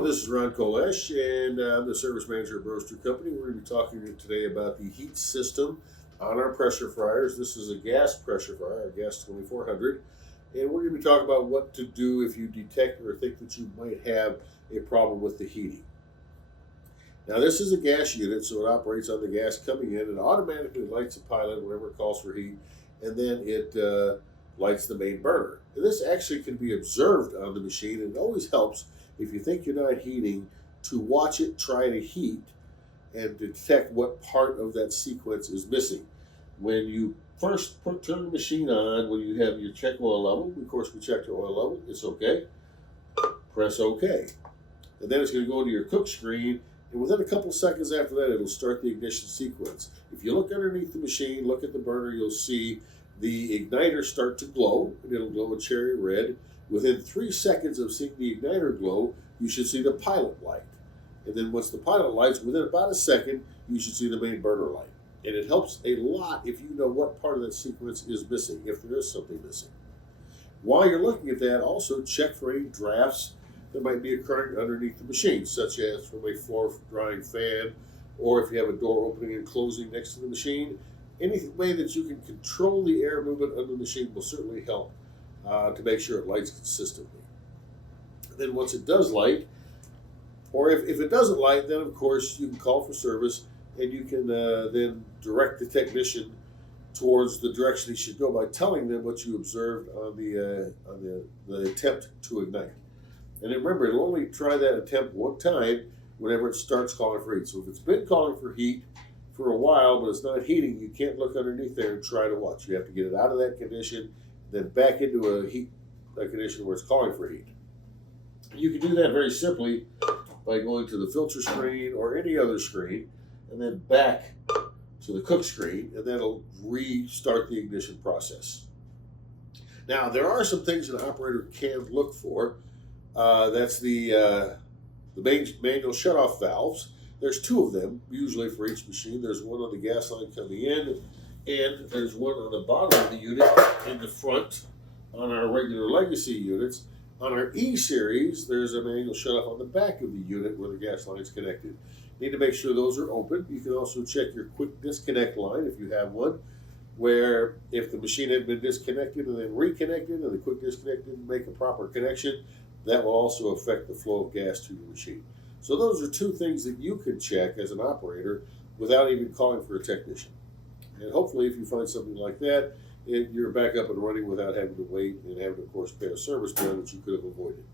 Hello, this is Ron Kollasch, and I'm the service manager at Broaster Company. We're going to be talking today about the heat system on our pressure fryers. This is a gas pressure fryer, a gas 2400, and we're going to be talking about what to do if you detect or think that you might have a problem with the heating. Now, this is a gas unit, so it operates on the gas coming in. It automatically lights a pilot whenever it calls for heat, and then it lights the main burner. And this actually can be observed on the machine, and it always helps if you think you're not heating to watch it try to heat and detect what part of that sequence is missing. When you first turn the machine on, when you have your check oil level, of course we check the oil level, it's okay, press OK. And then it's going to go to your cook screen, and within a couple seconds after that, it'll start the ignition sequence. If you look underneath the machine, look at the burner, you'll see the igniter start to glow, and it'll glow a cherry red. Within 3 seconds of seeing the igniter glow, you should see the pilot light. And then once the pilot lights, within about a second, you should see the main burner light. And it helps a lot if you know what part of that sequence is missing, if there is something missing. While you're looking at that, also check for any drafts that might be occurring underneath the machine, such as from a floor drying fan, or if you have a door opening and closing next to the machine. Any way that you can control the air movement under the machine will certainly help to make sure it lights consistently. Then once it does light, or if it doesn't light, then of course you can call for service, and you can then direct the technician towards the direction he should go by telling them what you observed on the attempt to ignite. And remember, it'll only try that attempt one time whenever it starts calling for heat. So if it's been calling for heat for a while but it's not heating, you can't look underneath there and try to watch. You have to get it out of that condition, then back into a condition where it's calling for heat. You can do that very simply by going to the filter screen or any other screen, and then back to the cook screen, and that'll restart the ignition process. Now, there are some things an operator can look for. That's the main manual shutoff valves. There's 2 of them, usually for each machine. There's one on the gas line coming in, and there's one on the bottom of the unit in the front on our regular legacy units. On our E-Series, there's a manual shutoff on the back of the unit where the gas line is connected. You need to make sure those are open. You can also check your quick disconnect line if you have one, where if the machine had been disconnected and then reconnected and the quick disconnect didn't make a proper connection, that will also affect the flow of gas to your machine. So those are 2 things that you can check as an operator without even calling for a technician. And hopefully if you find something like that, you're back up and running without having to wait and having to, of course, pay a service bill that you could have avoided.